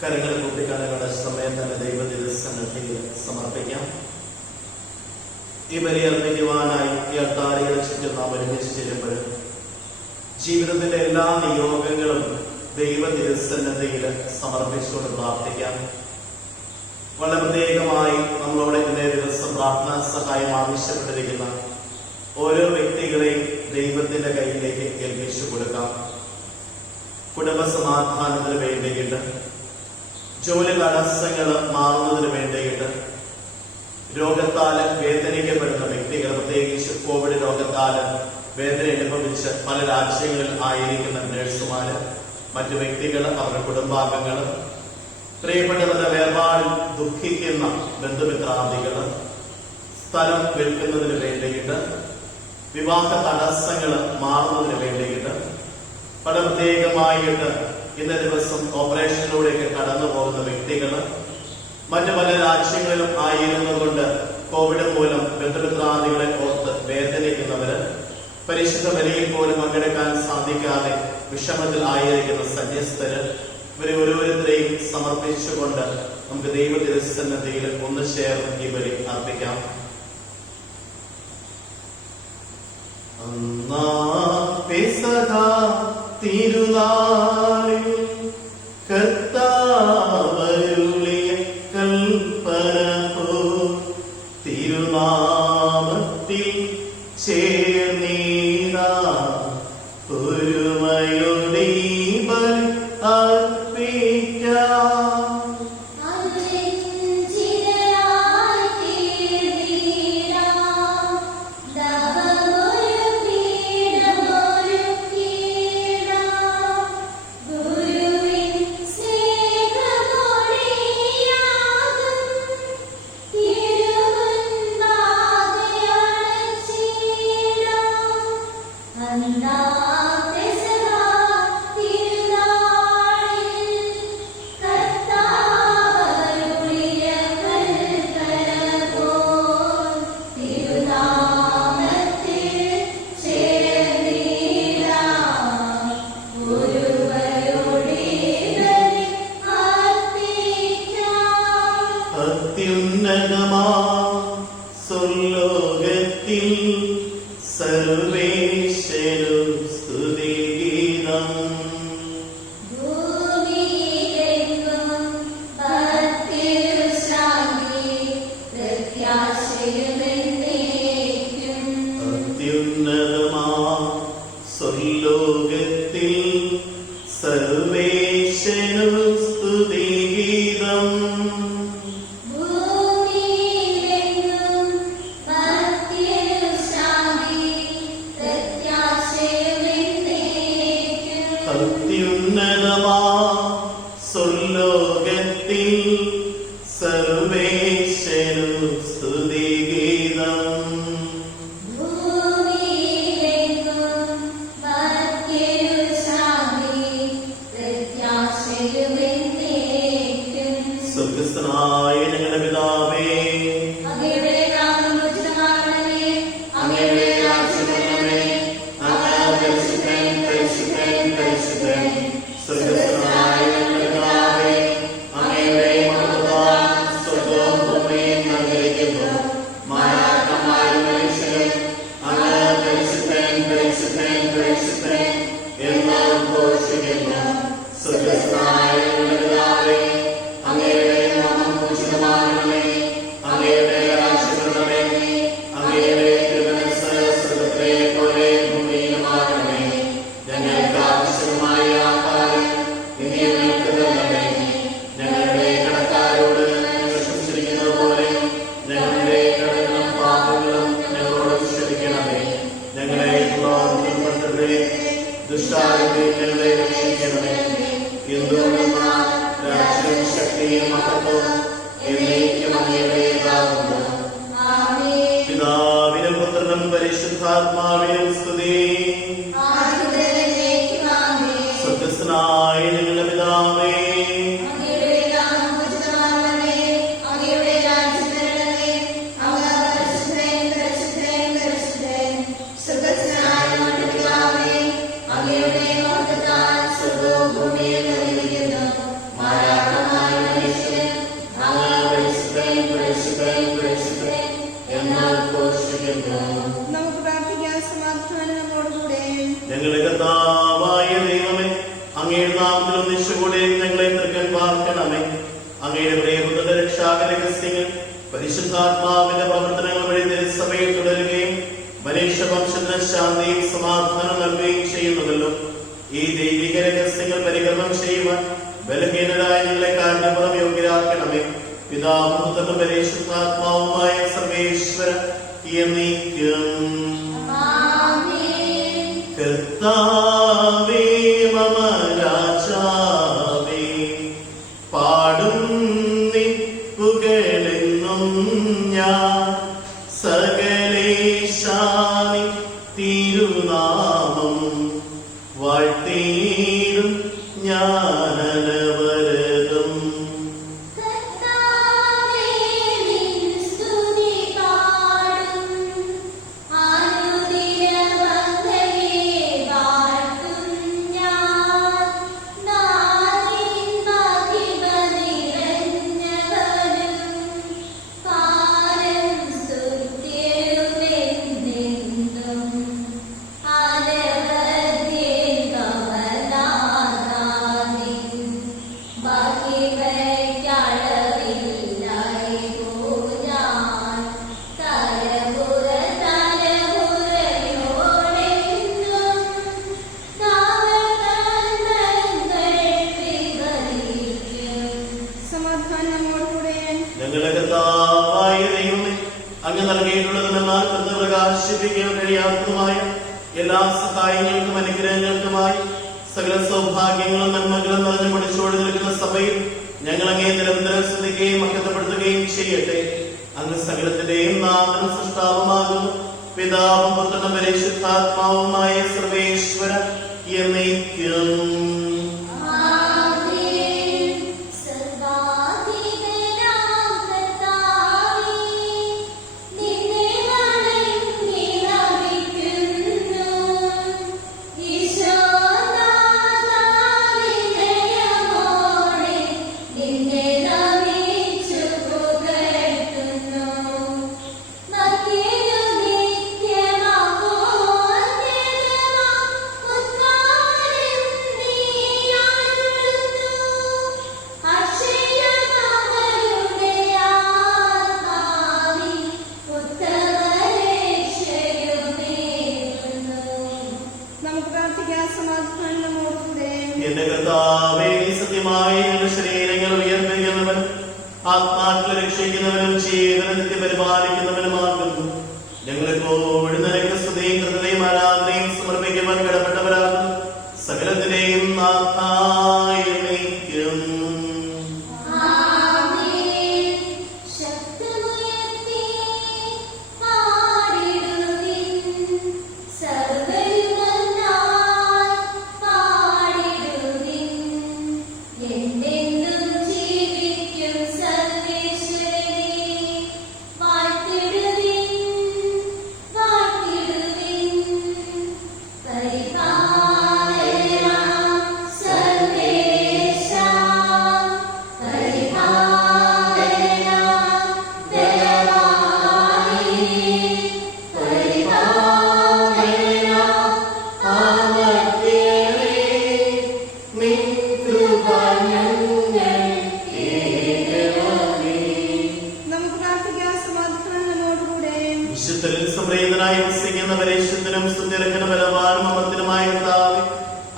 കരങ്ങൾ കൂട്ടിക്കാണുകളുടെ സമയം തന്നെ ദൈവദിവസത്തിൽ സമർപ്പിക്കാം. ഈ ബലി അർപ്പിക്കുവാനായി ഈ അൾത്താരകളെ ചുറ്റും നാം ഒരുമിച്ച് ചേരുമ്പോൾ ജീവിതത്തിന്റെ എല്ലാ നിയോഗങ്ങളും ദൈവദിവസന്നതയിൽ സമർപ്പിച്ചുകൊണ്ട് പ്രാർത്ഥിക്കാം. വളരെ പ്രത്യേകമായി നമ്മളോട് ഇന്നേ ദിവസം പ്രാർത്ഥനാ സഹായം ആവശ്യപ്പെട്ടിരിക്കുന്ന ഓരോ വ്യക്തികളെയും ദൈവത്തിന്റെ കയ്യിലേക്ക് ഏൽപ്പിച്ചു കൊടുക്കാം. കുടുംബസമാധാനത്തിന് വേണ്ടിയിട്ട്, ജോലി തടസ്സങ്ങൾ മാറുന്നതിന് വേണ്ടിയിട്ട്, രോഗത്താൽ വേദനിക്കപ്പെടുന്ന വ്യക്തികൾ, പ്രത്യേകിച്ച് കോവിഡ് രോഗത്താൽ വേദന അനുഭവിച്ച് പല രാജ്യങ്ങളിൽ ആയിരിക്കുന്ന നഴ്സുമാര്, മറ്റു വ്യക്തികൾ, അവരുടെ കുടുംബാംഗങ്ങൾ, പ്രിയപ്പെട്ടവരുടെ വേർപാടിൽ ദുഃഖിക്കുന്ന ബന്ധുമിത്രാദികൾ, സ്ഥലം വിൽക്കുന്നതിന് വേണ്ടിയിട്ട്, വിവാഹ തടസ്സങ്ങൾ മാറുന്നതിന് വേണ്ടിയിട്ട്, വളരെ പ്രത്യേകമായിട്ട് ഇന്നേ ദിവസം ഓപ്പറേഷനിലൂടെയൊക്കെ കടന്നു പോകുന്ന വ്യക്തികൾ, മറ്റു പല രാജ്യങ്ങളിലും ആയിരുന്നുകൊണ്ട് കോവിഡ് മൂലം ബന്ധുമിത്രാദികളെ ഓർത്ത് വേദനിക്കുന്നവര്, പരിശുദ്ധ ബലിയിൽ പോലും പങ്കെടുക്കാൻ സാധിക്കാതെ വിഷമത്തിൽ ആയിരിക്കുന്ന സന്യസ്തര്, ഇവരെ ഓരോരുത്തരെയും സമർപ്പിച്ചുകൊണ്ട് നമുക്ക് ദൈവദിവസന്നതിയിൽ ഒന്ന് ചേർന്ന് ഈ ബലി അർപ്പിക്കാം. തിരുനാളിൽ കർത്താവരുളിയ കൽപ്പന പോ തിരുനാമത്തിൽ ചേർന്നീനാ ഒരുമയുടെ ബലി അർപ്പിക്കാം. അത്യുന്നതമാ സ്വർലോകത്തിൽ സർവേശ്വരു സ്തുതിഗീതം. അത്യുന്നതമാ സ്വർലോകത്തിൽ സർവേശ്വരു സ്തുതി ശക്തിയും മഹത്വവും എന്നേക്കും അങ്ങയുടേതാകുന്നു. പിതാവിനും പുത്രനും പരിശുദ്ധാത്മാവിനും സ്തുതി. സ്വർഗ്ഗസ്ഥനായ ഞങ്ങളുടെ പിതാവേ, നമുക്ക് പ്രാർത്ഥിക്കാൻ. സമാധാനം നമ്മോടുകൂടെ. ഞങ്ങളുടെ കർത്താവായ ദൈവമേ, അങ്ങയുടെ നാമത്തിൽ ഒന്നിച്ചുകൂടെ ഞങ്ങളെ തൃക്കൻ പാർക്കണമേ. അങ്ങയുടെ പ്രിയപുത്രന്റെ രക്ഷാകര രഹസ്യങ്ങൾ പരിശുദ്ധാത്മാവിന്റെ പ്രവർത്തനങ്ങൾ വഴി തിരുസഭയിൽ തുടരുകയും മനുഷ്യവംശത്തിന് ശാന്തിയും സമാധാനം നൽകുകയും ചെയ്യുന്നുവല്ലോ. ഈ ദൈവിക രഹസ്യങ്ങൾ പരികർമ്മം ചെയ്യുവാൻ ബലഹീനരായ ഞങ്ങളെ കാരണപുറം യോഗ്യരാക്കണമേ. പിതാവും പുത്രനും പരിശുദ്ധാത്മാവുമായ സർവേശ്വര എന്നേക്കും. കർത്താവേ മമ രാജാവേ, പാടും നിൻ പുകഴെന്നും ഞാൻ. സകലേശാനി തിരുനാമം വാഴ്ത്തിയിടും ഞാനനവരതം. ഞങ്ങളുടെ കർത്താവായ ദൈവമേ, അങ്ങ് നൽകിയിട്ടുള്ളതുമെന്നാൽ പ്രകാശിപ്പിക്കാൻ കഴിയാത്തതുമായ എല്ലാ സഹായങ്ങൾക്കും അനുഗ്രഹങ്ങൾക്കുമായി സകല സൗഭാഗ്യങ്ങളും നന്മകളും നിറഞ്ഞു മുടിച്ചോടി നിൽക്കുന്ന സഭയിൽ ഞങ്ങൾ അങ്ങേ നിരന്തരം സ്തുതിക്കുകയും മഹത്വപ്പെടുത്തുകയും ചെയ്യട്ടെ. അങ്ങ് സകലത്തിന്റെയും നാഥനും സൃഷ്ടാവുമാകുന്നു. പിതാവും പുത്രനും പരിശുദ്ധാത്മാവുമായ സർവേശ്വര എന്നേക്കും. എന്റെ കർത്താവേ, സത്യമായി ഞങ്ങളുടെ ശരീരങ്ങൾ ഉയർപ്പിക്കുന്നവൻ ആത്മാക്കളെ രക്ഷിക്കുന്നവനും ജീവനെ നിത്യപരിപാലിക്കുന്നവനുമാകുന്നു. ഞങ്ങളെപ്പോഴും നിനക്ക് സ്തുതിയും കൃതയും ആരാധനയും സമർപ്പിക്കുവാൻ കടപ്പെട്ടവരാകുന്നു. സകലത്തിനെയും നാഥായ എന്നേക്കും. വിശുദ്ധരിൽ സംപ്രീതനായി വസിക്കുന്നവരെ ശുദ്ധനും സ്തുതിരക്കനും ബലവാനും അമർത്തിനുമായ കർത്താവേ,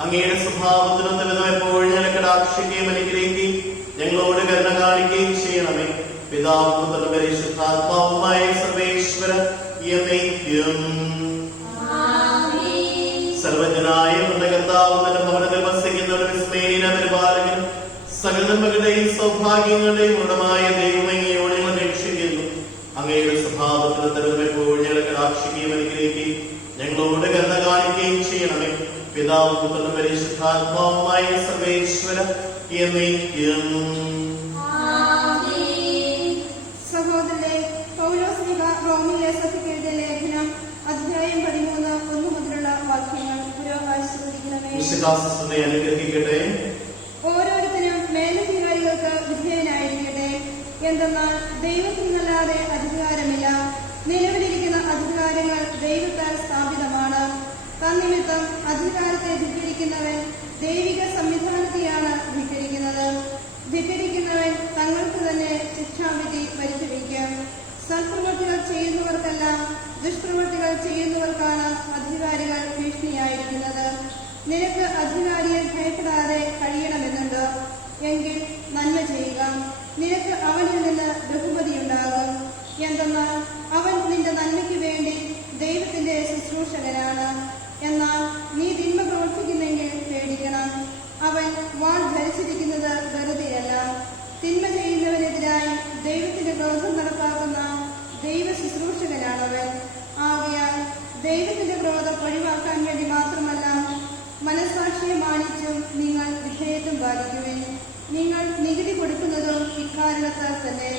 അങ്ങയുടെ സ്വഭാവത്തിനൊത്ത എപ്പോഴും ഞങ്ങളെ കടാക്ഷിക്കുകയും അനുഗ്രഹിക്കുകയും ഞങ്ങളോട് കരുണ കാണിക്കുകയും ചെയ്യണമേ. പിതാവും പുത്രനും പരിശുദ്ധാത്മാവുമായ സർവേശ്വര എന്നേക്കും. സർവജ്ഞനായ നമ്മുടെ കർത്താവ് തന്റെ ഭവനത്തിൽ വസിക്കുന്നവരുടെ വിസ്മയന പരിപാലകനും സകല നന്മകളുടെയും സൗഭാഗ്യങ്ങളുടെയും ഉടമായ ദൈവമങ്ങയോട് ഞങ്ങൾ അപേക്ഷിക്കുന്നു. അങ്ങയുടെ സ്വഭാവത്തിന് തരുമെപ്പോഴും ഞങ്ങളെ കടാക്ഷിക്കുകയും അനുഗ്രഹിക്കുകയും ഞങ്ങളോട് കരുണ കാണിക്കുകയും ചെയ്യണമേ. പിതാവും പുത്രനും പരിശുദ്ധാത്മാവുമായ സർവേശ്വര എന്നേക്കും. സഹോദരരെ, പൗലോസ്ലീഹ റോമിലെ സഭയ്ക്ക് എഴുതിയ ലേഖനം അധ്യായം 13 1 മുതലുള്ള വാക്യങ്ങൾ പുരോഗാശീകരിക്കണമേ. അനുഗ്രഹിക്കട്ടെ. ഓരോരുത്തരും മേലധികാരികൾക്ക് വിധേയനായിരിക്കട്ടെ. എന്തെന്നാൽ ദൈവത്തിൽ നിന്നല്ലാതെ അധികാരമില്ല. നിലവിലിരിക്കുന്ന അധികാരങ്ങൾ ദൈവത്താൽ സ്ഥാപിതമാണ്. തന്നിമിത്തം അധികാരത്തെ ധിക്കരിക്കുന്നവൻ ദൈവിക സംവിധാനത്തെയാണ് ധിക്കരിക്കുന്നത്. ധിക്കരിക്കുന്നവൻ തങ്ങൾക്ക് തന്നെ ശിക്ഷാവിധി വരുത്തിവയ്ക്കും. സൽപ്രവൃത്തികൾ ചെയ്യുന്നവർക്കല്ല, ദുഷ്പ്രവൃത്തികൾ ചെയ്യുന്നവർക്കാണ് അധികാരികൾ ഭീഷണിയായിരിക്കുന്നത്. നിനക്ക് അധികാരിയെ ഭയപ്പെടാതെ കഴിയണമെന്നുണ്ട് എങ്കിൽ നന്മ ചെയ്യുക. നിനക്ക് അവനിൽ നിന്ന് ബഹുമതിയുണ്ടാകും. എന്തെന്നാൽ അവൻ നിന്റെ നന്മയ്ക്ക് വേണ്ടി ദൈവത്തിന്റെ ശുശ്രൂഷകനാണ്. എന്നാൽ നീ തിന്മ പ്രവർത്തിക്കുന്നെങ്കിൽ പേടിക്കണം. അവൻ വാൾ ധരിച്ചിരിക്കുന്നത് വെറുതെയല്ല. തിന്മ ചെയ്യുന്നവനെതിരായി ദൈവത്തിന്റെ ക്രോധം നടപ്പാക്കുന്ന ദൈവ ശുശ്രൂഷകനാണവൻ. ആകയാൽ ദൈവത്തിന്റെ ക്രോധം ഒഴിവാക്കാൻ വേണ്ടി മാത്രമല്ല, മനസ്സാക്ഷിയെ മാനിച്ചും നിങ്ങൾ വിധേയത്വം പാലിക്കുവിൻ. നിങ്ങൾ നികുതി കൊടുക്കുന്നതും ഇക്കാരണത്താൽ തന്നെ.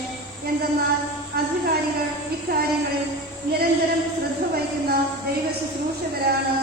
എന്തെന്നാൽ അധികാരികൾ ഇക്കാര്യങ്ങളിൽ നിരന്തരം ശ്രദ്ധ വഹിക്കുന്ന ദൈവ ശുശ്രൂഷകരാണ്.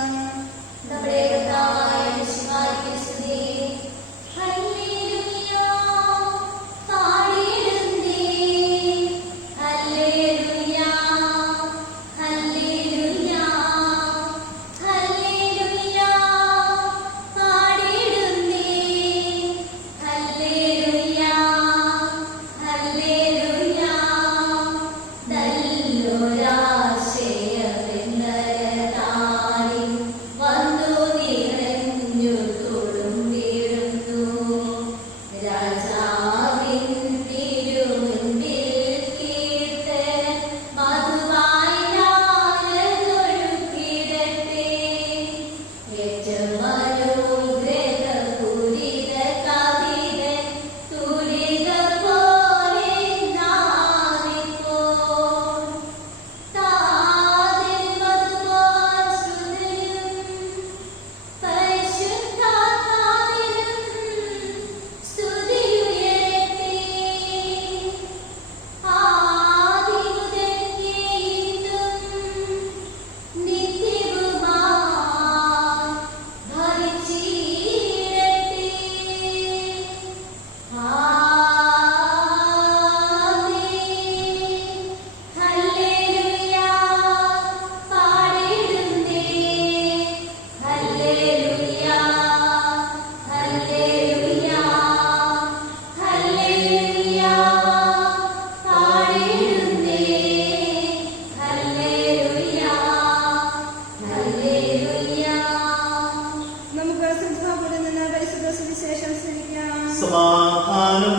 സമാധാനം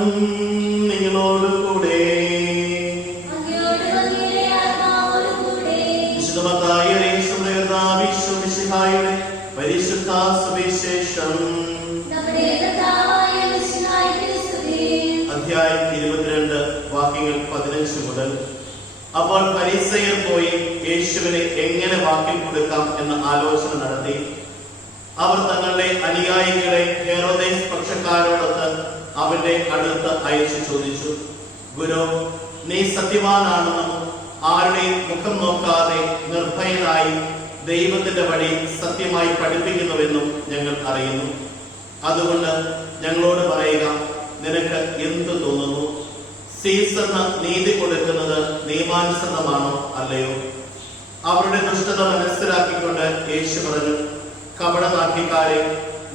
നിങ്ങളോടുകൂടെ. വിശുദ്ധമത്തായി പരിശുദ്ധ സുവിശേഷം അധ്യായം 22 വാക്യങ്ങൾ 15 മുതൽ. അപ്പോൾ ഫരീസയർ പോയി യേശുവിനെ എങ്ങനെ വാക്കിൽ കൊടുക്കാം എന്ന ആലോചന നടത്തി. അവർ തങ്ങളുടെ അനുയായികളെ ഹെരോദേസ് പക്ഷക്കാരോടൊത്ത് അവന്റെ അടുത്ത് അയച്ചു ചോദിച്ചു, ഗുരു, നീ സത്യവാനാണെന്നും ആരുടെയും മുഖം നോക്കാതെ നിർഭയനായി ദൈവത്തിന്റെ വഴി സത്യമായി പഠിപ്പിക്കുന്നുവെന്നും ഞങ്ങൾ അറിയുന്നു. അതുകൊണ്ട് ഞങ്ങളോട് പറയുക, നിനക്ക് എന്ത് തോന്നുന്നു? സീസറിന് നീതി കൊടുക്കുന്നത് നിയമാനുസൃതമാണോ അല്ലയോ? അവരുടെ ദുഷ്ടത മനസ്സിലാക്കിക്കൊണ്ട് യേശു പറഞ്ഞു, കപടനാട്യക്കാരെ,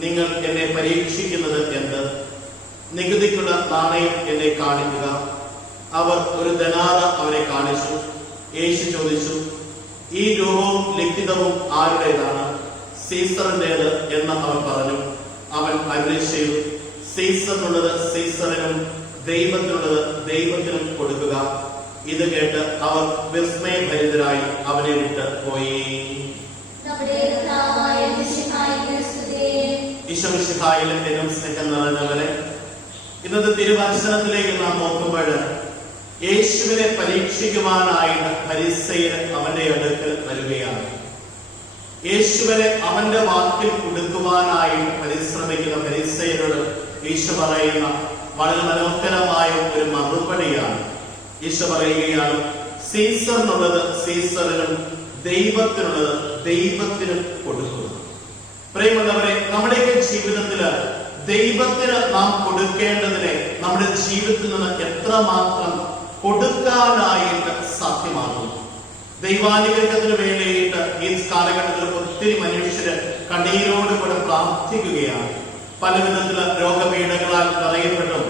നിങ്ങൾ എന്നെ പരീക്ഷിക്കുന്നത് എന്ത്? നികുതിക്കുള്ള നാണയം എന്നെ കാണിക്കുക. അവർ ഒരു ധനാറ അവരെ കാണിച്ചു. യേശു ചോദിച്ചു, ഈ രൂപവും ലിഖിതവും ആരുടേതാണ്? സീസറിന്റേത് എന്ന് അവർ പറഞ്ഞു. അവൻ അരുളി ചെയ്തു, സീസറിനുള്ളത് സീസറിനും ദൈവത്തിനുള്ളത് ദൈവത്തിനും കൊടുക്കുക. ഇത് കേട്ട് അവർ വിസ്മയഭരിതരായി അവനെ വിട്ട് പോയി. ഈശോമിശിഹായിൽ എന്നും സ്നേഹം നിറഞ്ഞവരെ, ഇന്നത്തെ തിരുവചനത്തിലേക്ക് നാം നോക്കുമ്പോൾ യേശുവിനെ പരീക്ഷിക്കുവാനായിട്ട് ഫരിസയർ അവന്റെ അടുക്കൽ വരികയാണ്. യേശുവിനെ അവന്റെ വാക്കിൽ കൊടുക്കുവാനായിട്ട് പരിശ്രമിക്കുന്ന ഫരിസയരോട് ഈശോ പറയുന്ന വളരെ മനോഹരമായ ഒരു മറുപടിയാണ്. ഈശോ പറയുകയാണ്, സീസറിനുള്ളത് സീസറിനും ദൈവത്തിനുള്ളത് ദൈവത്തിനും കൊടുക്കുക. പ്രിയമുള്ളവരെ, നമ്മുടെയൊക്കെ ജീവിതത്തില് ദൈവത്തിന് നാം കൊടുക്കേണ്ടതിനെ നമ്മുടെ ജീവിതത്തിൽ നിന്ന് എത്രമാത്രം കൊടുക്കാനായിട്ട് സാധ്യമാകുന്നു. ദൈവാനുഗ്രഹത്തിന് വേണ്ടിയിട്ട് ഈ കാലഘട്ടത്തിൽ ഒത്തിരി മനുഷ്യര് കണ്ണീരോടുകൂടെ പ്രാർത്ഥിക്കുകയാണ്. പല വിധത്തില് രോഗപീഠകളാൽ നിറയപ്പെട്ടും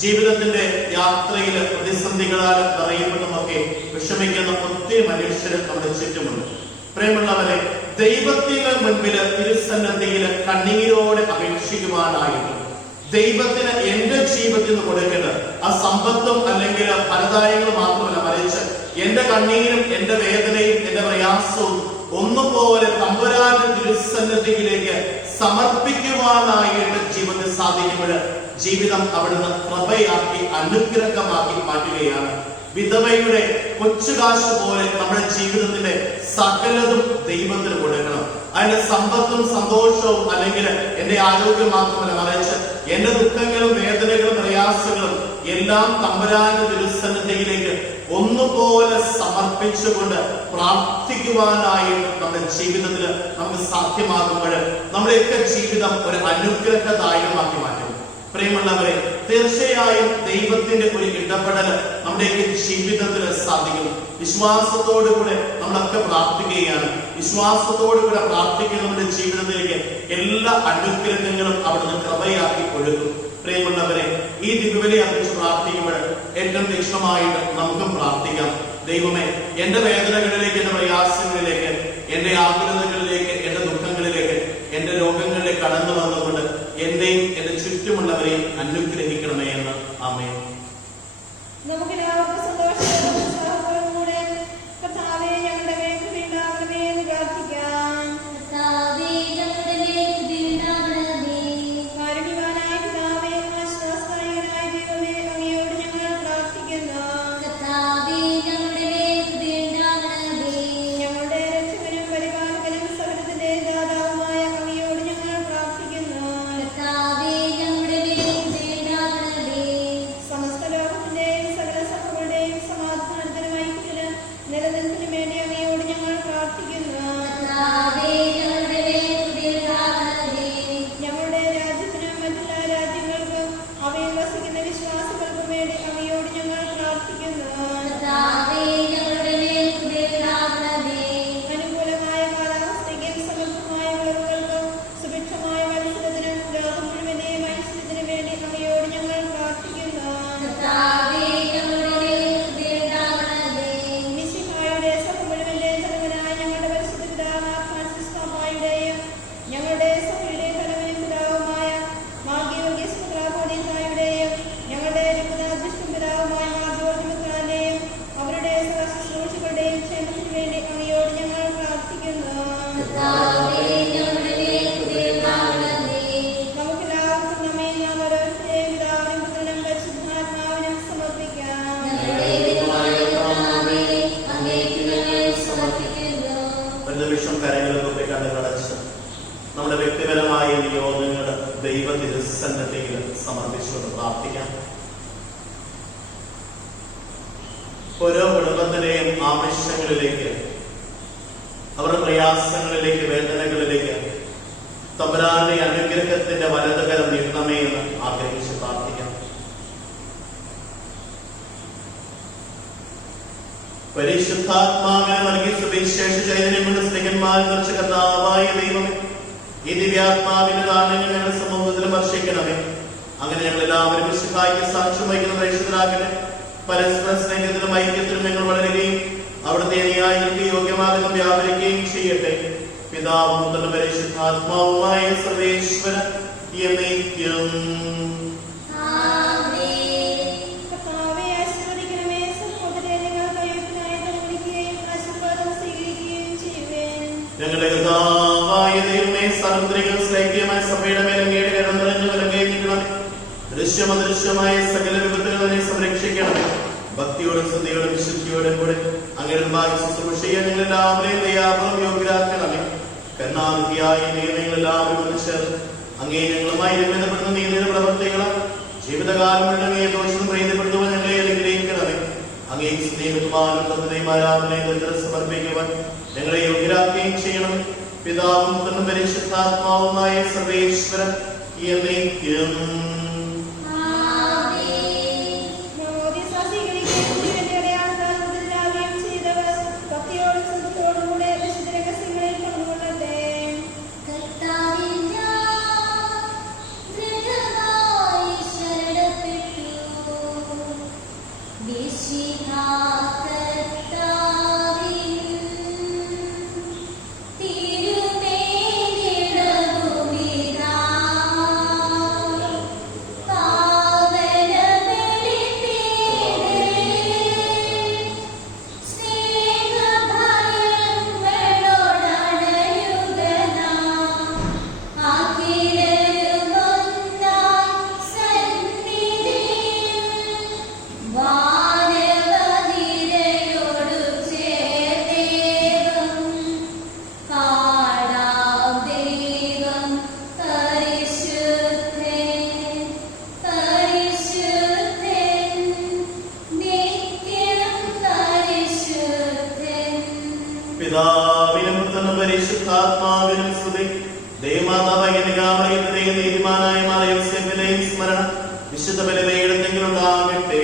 ജീവിതത്തിന്റെ യാത്രയില് പ്രതിസന്ധികളാൽ നിറയപ്പെട്ടുമൊക്കെ വിഷമിക്കുന്ന ഒത്തിരി മനുഷ്യര് നമ്മുടെ ചുറ്റുമുണ്ട്. പ്രിയമുള്ളവരെ, ദൈവത്തിന് മുൻപില് തിരുസന്നദ്ധിയില് കണ്ണീരോടെ അപേക്ഷിക്കുവാനായിട്ട് ദൈവത്തിന് എന്റെ ജീവിതത്തിൽ നിന്ന് കൊടുക്കേണ്ടത് ആ സമ്പത്തും അല്ലെങ്കിൽ ഫലദായങ്ങളും മാത്രമല്ല, മറിച്ച് എന്റെ കണ്ണീരും എന്റെ വേദനയും എന്റെ പ്രയാസവും ഒന്നുപോലെ തമ്പുരാന്റെ തിരുസന്നദ്ധിയിലേക്ക് സമർപ്പിക്കുവാനായിട്ട് ജീവിതത്തിൽ സാധിക്കുമ്പോൾ ജീവിതം അവിടുന്ന് കൃപയാക്കി അനുഗ്രഹമാക്കി മാറ്റുകയാണ്. വിധവയുടെ കൊച്ചുകാശ് പോലെ നമ്മുടെ ജീവിതത്തിന്റെ സകലതും ദൈവത്തിന് കൊടുക്കണം. അതിന്റെ സമ്പത്തും സന്തോഷവും അല്ലെങ്കിൽ എന്റെ ആരോഗ്യം മാത്രമല്ല, മറിച്ച് എന്റെ ദുഃഖങ്ങളും വേദനകളും പ്രയാസങ്ങളും എല്ലാം തമ്പുരാന്റെ തിരുസന്നിധിയിലേക്ക് ഒന്നുപോലെ സമർപ്പിച്ചുകൊണ്ട് പ്രാർത്ഥിക്കുവാനായിട്ട് നമ്മുടെ ജീവിതത്തിൽ നമുക്ക് സാധ്യമാകുമ്പോൾ നമ്മുടെയൊക്കെ ജീവിതം ഒരു അനുഗ്രഹദായകമാക്കി മാറ്റും. പ്രിയമുള്ളവരെ, തീർച്ചയായും ദൈവത്തിന്റെ ഒരു ഇടപെടൽ നമ്മുടെയൊക്കെ ജീവിതത്തിൽ സാധിക്കും. വിശ്വാസത്തോടുകൂടെ നമ്മളൊക്കെ പ്രാർത്ഥിക്കുകയാണ്. വിശ്വാസത്തോടുകൂടെ പ്രാർത്ഥിക്കുന്ന നമ്മുടെ ജീവിതത്തിലേക്ക് എല്ലാ അനുഗ്രഹങ്ങളും അവിടുന്ന് കൃപയാക്കി കൊടുക്കും. പ്രിയമുള്ളവരെ, ഈ ദിവ്യബലി അർപ്പിച്ച് പ്രാർത്ഥിക്കുമ്പോൾ ഏറ്റവും തീക്ഷ്ണമായിട്ട് നമുക്കും പ്രാർത്ഥിക്കാം. ദൈവമേ, എന്റെ വേദനകളിലേക്ക്, എന്റെ പ്രയാസങ്ങളിലേക്ക്, എന്റെ ആകുലതകളിലേക്ക്, എന്റെ ദുഃഖങ്ങളിലേക്ക്, എന്റെ രോഗങ്ങളിലേക്ക് കടന്നു വന്നുകൊണ്ട് എന്നെയും എന്റെ ചുറ്റുമുള്ളവരെയും അനുഗ്രഹിക്കണമേ എന്ന്. ആമേൻ. നമുക്ക് എല്ലാവർക്കും സന്തോഷത്തോടും ഉത്സാഹത്തോടും കൂടെ കർത്താവേ ഞങ്ങളുടെ മേൽ കൃപയുണ്ടാകണമേ എന്ന് പ്രാർത്ഥിക്കാം. കാരുണ്യവാനായ പിതാവേ, ആശ്വാസദായകനായ ദൈവമേ, അങ്ങയോട് ഞങ്ങൾ പ്രാർത്ഥിക്കുന്നു. ഞങ്ങളുടെ രക്ഷകനും പരിപാലകനും സകലത്തിന്റെ ദാതാവുമായ അങ്ങയോട് ഞങ്ങൾ പ്രാർത്ഥിക്കുന്നു. സമസ്ത ലോകത്തിന്റെയും സകല സഭകളുടെയും സമാധാനത്തിനും ഐക്യത്തിനും നിലനിൽപ്പിനും വേണ്ടി അങ്ങയോട് ഞങ്ങൾ പ്രാർത്ഥിക്കുന്നു. ഞങ്ങളുടെ രാജ്യത്തിനും മറ്റുള്ള രാജ്യങ്ങൾക്കും അവയിൽ വസിക്കുന്ന വിശ്വാസികൾക്കും വേണ്ടി അങ്ങയോട് ഞങ്ങൾ പ്രാർത്ഥിക്കുന്നു. അനുകൂലമായ കാലാവസ്ഥയ്ക്കും സമൃദ്ധമായ വിളവുകൾക്കും സുഭിക്ഷമായ മത്സരത്തിനും ലോകം മുഴുവനെയും ഐശ്വര്യത്തിനും വേണ്ടി അങ്ങയോട് ഞങ്ങൾ പ്രാർത്ഥിക്കുന്നു. മിശിഹായുടെ സഭ മുഴുവന്റെ തലവനായ ഞങ്ങളുടെ പരിശുദ്ധ പിതാവ് ഫ്രാൻസിസ് പാപ്പായുടെയും ഞങ്ങളുടെ സഭയുടെ തലവനും പിതാവുമായ മാർഗ്ഗീവർഗീസ് മെത്രാപ്പോലീത്തായുടെയും ഞങ്ങളുടെ രഘുനാഥ് വിഷ്ണു പിതാവുമായ മാർ ജോർജ് മെത്രാന്റെയും അവരുടെ സഹശുശ്രൂഷകളുടെയും ക്ഷേമത്തിനു വേണ്ടി അങ്ങയോട് ഞങ്ങൾ പ്രാർത്ഥിക്കുന്നു. നമുക്കെല്ലാവർക്കും നമ്മെ നാം ഓരോരുത്തരെയും പിതാവിനും പുത്രനും പരിശുദ്ധാത്മാവിനും സമർപ്പിക്കാം. ഒരു നിമിഷം കരങ്ങളിലൊക്കെ കണ്ണുകളടച്ച് നമ്മുടെ വ്യക്തിപരമായ നിയോഗങ്ങൾ ദൈവ തിരുസന്നിധിയിൽ സമർപ്പിച്ചുകൊണ്ട് പ്രാർത്ഥിക്കാം. ഓരോ കുടുംബത്തിലെയും ആവശ്യങ്ങളിലേക്ക്, അവരുടെ പ്രയാസങ്ങളിലേക്ക്, വേദനകളിലേക്ക് തമ്പുരാന്റെ അനുഗ്രഹത്തിന്റെ വലതുകരം നീട്ടണമേ എന്ന് ആഗ്രഹിച്ച് പ്രാർത്ഥിക്കാം. പരിശുദ്ധാത്മാവിനെ നൽകി സുവിശേഷ ചൈതന്യം കൊണ്ട് സ്ത്രീകന്മാർ നിറച്ച കർത്താവായ ദൈവമേ, ഈ ദിവ്യാത്മാവിന്റെ കാരണങ്ങൾ ഞങ്ങളുടെ സമൂഹത്തിൽ വർഷിക്കണമേ. അങ്ങനെ ഞങ്ങൾ എല്ലാവരും വിശുദ്ധായിക്ക് സാക്ഷ്യം വഹിക്കുന്ന പ്രേക്ഷിതരാകട്ടെ. പരസ്പര സ്നേഹത്തിലും ഐക്യത്തിലും ഞങ്ങൾ വളരുകയും അവിടുത്തെ അനുയായികൾക്ക് യോഗ്യമാകുന്ന വ്യാപരിക്കുകയും ചെയ്യട്ടെ. പിതാവും പുത്രനും പരിശുദ്ധാത്മാവുമായ സർവേശ്വര എന്നേക്കും. കർത്താവേ, ആശീർവദിക്കണമേ. സഹോദരരെ, ഞങ്ങൾ കയ്യൊപ്പിനായി വിളിക്കുകയും ആശീർവാദം സ്വീകരിക്കുകയും ചെയ്യുവേൻ. ഞങ്ങളുടെ കർത്താവായ ദൈവമേ, സാർവത്രിക സ്നേഹമായ സഭയുടെ മേൽ അങ്ങയുടെ കരം നിറഞ്ഞു വലങ്കയും നീക്കണമേ. ദൃശ്യമദൃശ്യമായ സകല വിപത്തുകളെ സംരക്ഷിക്കണമേ. ഭക്തിയോടും ശ്രദ്ധയോടും വിശുദ്ധിയോടും കൂടെ അങ്ങനെ ശുശ്രൂഷ ചെയ്യാൻ ഞങ്ങൾ എല്ലാവരെയും ദയാപൂർവ്വം യോഗ്യരാക്കണമേ. കരുണാനിധിയായ നിയമങ്ങളെല്ലാവരും മനുഷ്യർ അങ്ങേ ഞങ്ങളുമായി ബന്ധപ്പെടുന്ന നീതിയുടെ പ്രവർത്തികളാൽ ജീവിതകാലം മുഴുവൻ ദോഷം പ്രീതിപ്പെടുത്തുവാൻ ഞങ്ങളെ അനുഗ്രഹിക്കണമേ. അങ്ങേ സ്നേഹമാരാധനയെ സമർപ്പിക്കുവാൻ ഞങ്ങളെ യോഗ്യരാക്കുകയും ചെയ്യണമേ. പിതാവും പുത്രനും പരിശുദ്ധാത്മാവുമായ സർവേശ്വരൻ എന്നേക്കും പിതാവിനും പുത്രനും പരിശുദ്ധാത്മാവിനും സ്തുതി. ദൈവമാതാവായ കന്യകാമറിയത്തിന്റെയും നീതിമാനായ മാർ യോസേഫിന്റെയും സ്മരണ വിശുദ്ധ ബലിപീഠത്തിൽ ഉണ്ടാകട്ടെ.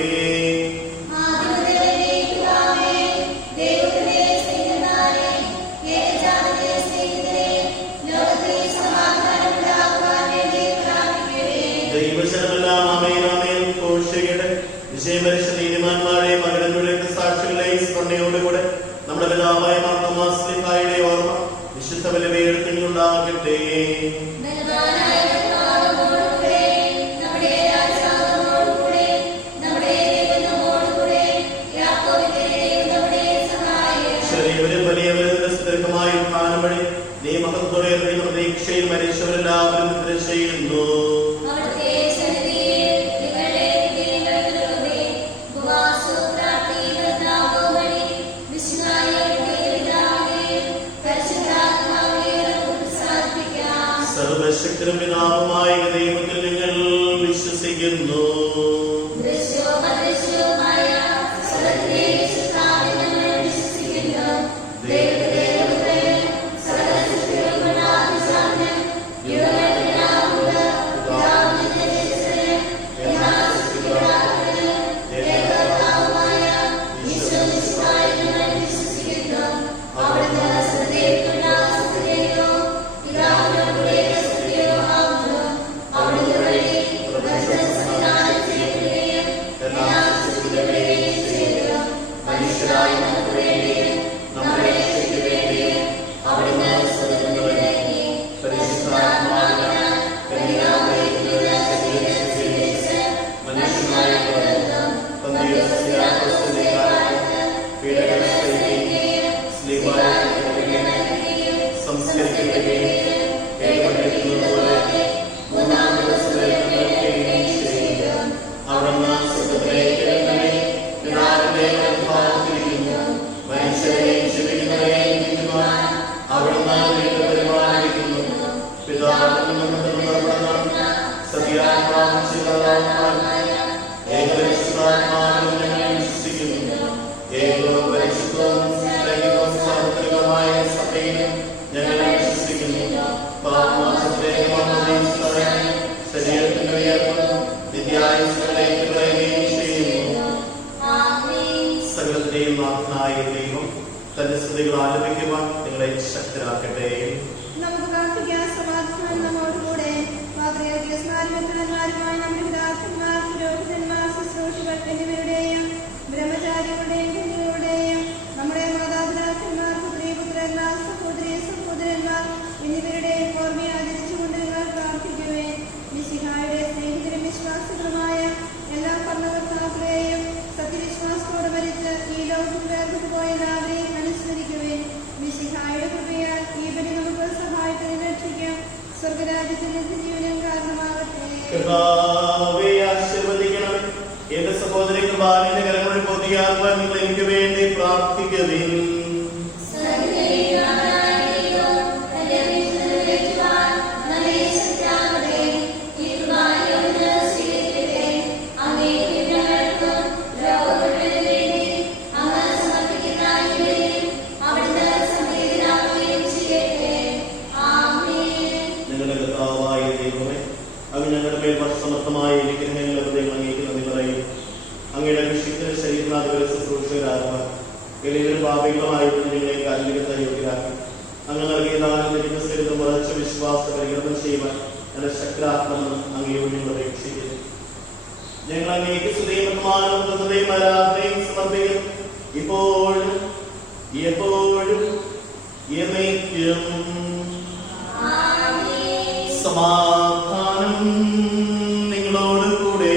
ദൈവശരമെല്ലാം അമേനാമേൻ ഘോഷിക്കട്ടെ. വിജയമരിച്ച നീതിമാന്മാരെയും മകരങ്ങളുടെ സാക്ഷികളെയും സ്മരണയോടുകൂടെ നമ്മുടെ പിതാവായ മാർത്തോമാസ്ലിഹായുടെ ഓർമ്മ വിശുദ്ധ ബലിപീഠത്തിൽ ഉണ്ടാകട്ടെ. ചെറിയവരും വലിയവരും സുദീർഘമായ ഉത്ഥാനം വഴി നീ മഹത്വത്തോടെ പ്രതീക്ഷയിൽ മരിച്ചവരെല്ലാവരും നിദ്ര ചെയ്യുന്നു. സർവശക്തനും പിതാവുമായ ദൈവത്തിൽ നിങ്ങൾ വിശ്വസിക്കുന്നു. തന്റെ സ്തുതികൾ ആലപിക്കുവാൻ നിങ്ങളെ ശക്തരാക്കട്ടെ. നമുക്ക് പ്രാർത്ഥിക്കാം. സമാധാനം നമ്മോടുകൂടെ. പുരോഹിതന്മാർ, ശുശ്രൂഷകൾ എന്നിവരുടെയും ബ്രഹ്മചാരികളുടെയും കുഞ്ഞുങ്ങളുടെയും നമ്മുടെ മാതാപിതാക്കന്മാർ, പുത്രീപുത്രന്മാർ, സഹോദരി സഹോദരന്മാർ എന്നിവരുടെയും ഓർമ്മയെ ആചരിച്ചുകൊണ്ട് നിങ്ങൾ പ്രാർത്ഥിക്കുവേ. മിശിഹായുടെ സ്നേഹിതരും വിശ്വാസികളുമായ എല്ലാ ഭരണകർത്താക്കളെയും സത്യവിശ്വാസത്തോടെ മരിച്ച് ഈ ലോകത്തിൽ വേർപെട്ടുപോയ എല്ലാവരെയും അനുസ്മരിക്കുവേ. മിശിഹായുടെ കൃപയാൽ ഈ ബലി നമുക്ക് സഹായത്തിന് രക്ഷിക്കാം. സ്വർഗരാജ്യത്തിന് ജീവനും കാരണമാകട്ടെ. കുർബാനയുടെ കരങ്ങളിൽ പൊതിയാകുവാൻ നിങ്ങൾ എനിക്ക് വേണ്ടി പ്രാർത്ഥിക്കുവിൻ. ഞങ്ങളുടെ മേൽ സമർത്ഥമായ അനുഗ്രഹങ്ങൾ ഹൃദയം അംഗീകരിക്കുന്ന നിങ്ങളെയും അങ്ങയുടെ വിശുദ്ധ ശരീരനാഥ ശുശ്രൂഷകരാകുവാൻ എളിയവരും പാപികളുമായിരുന്നു നിങ്ങളെ കാലികത യോഗ്യരാക്കി അങ്ങ് നൽകിയ ദാനത്തിന്റെ സരിതം ഉറച്ച വിശ്വാസ പരികരണം ചെയ്യുവാൻ എന്റെ ശക്രാത്മെന്ന് അങ്ങയോട് ഞങ്ങൾ അപേക്ഷിക്കുന്നു. ഞങ്ങൾ അങ്ങേക്ക് സ്തുതിയും ആരാധനയും സമർപ്പിക്കും ഇപ്പോഴും എപ്പോഴും എന്നേക്കും. സമാധാനം നിങ്ങളോട് കൂടെ.